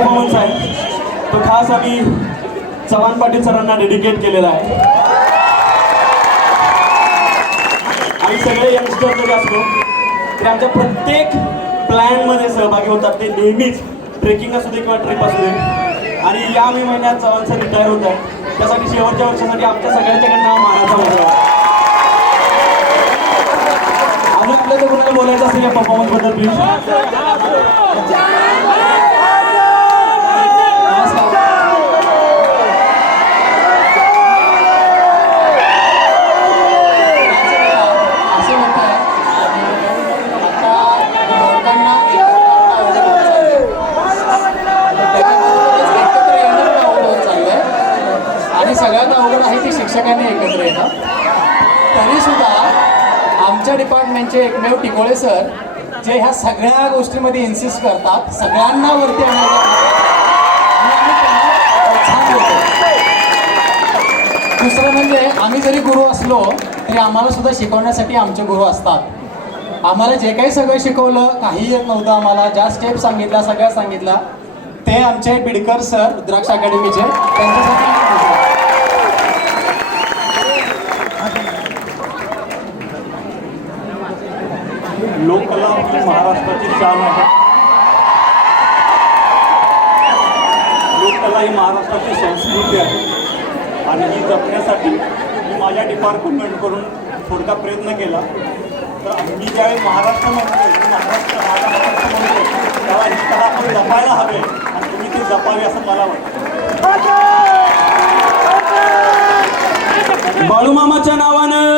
Performance आहे तो खास आम्ही चव्हाण पाटील सरांना डेडिकेट केलेला आहे. आम्ही सगळे यंगस्टर जरी असलो तरी आमच्या प्रत्येक प्लॅनमध्ये सहभागी होतात. ते नेहमीच ट्रेकिंग असू दे किंवा ट्रिप असू दे. आणि या मे महिन्यात चव्हाण सर रिटायर होत आहे, त्यासाठी शेवटच्या वर्षासाठी आमच्या सगळ्यांच्याकडनं मानाचा मुद्रा. अजून आपल्याला कोणाला बोलायचं असेल या परफॉर्मन्स बद्दल प्लीज. सगळ्यात अवघड आहे की शिक्षकांनी एकत्र येणं. तरीसुद्धा आमच्या डिपार्टमेंटचे एकमेव टिकोळे सर जे ह्या सगळ्या गोष्टीमध्ये इन्सिस्ट करतात, सगळ्यांना वरती दुसरं म्हणजे आम्ही जरी गुरु असलो तरी आम्हाला सुद्धा शिकवण्यासाठी आमचे गुरु असतात. आम्हाला जे काही सगळं शिकवलं काही येत नव्हतं आम्हाला, ज्या स्टेप सांगितल्या सगळ्या सांगितल्या ते आमचे बिडकर सर रुद्राक्ष अकॅडमीचे त्यांच्यासाठी लोककला ही महाराष्ट्राची शान आहे. लोककला ही महाराष्ट्राची संस्कृती आहे आणि ही जपण्यासाठी मी माझ्या डिपार्टमेंटकडून थोडका प्रयत्न केला. तर मी ज्यावेळी महाराष्ट्रामध्ये महाराष्ट्र म्हणतो त्याला ही कला आपण जपायला हवे आणि तुम्ही ती जपावी असं मला वाटतं. बाळूमामाच्या नावानं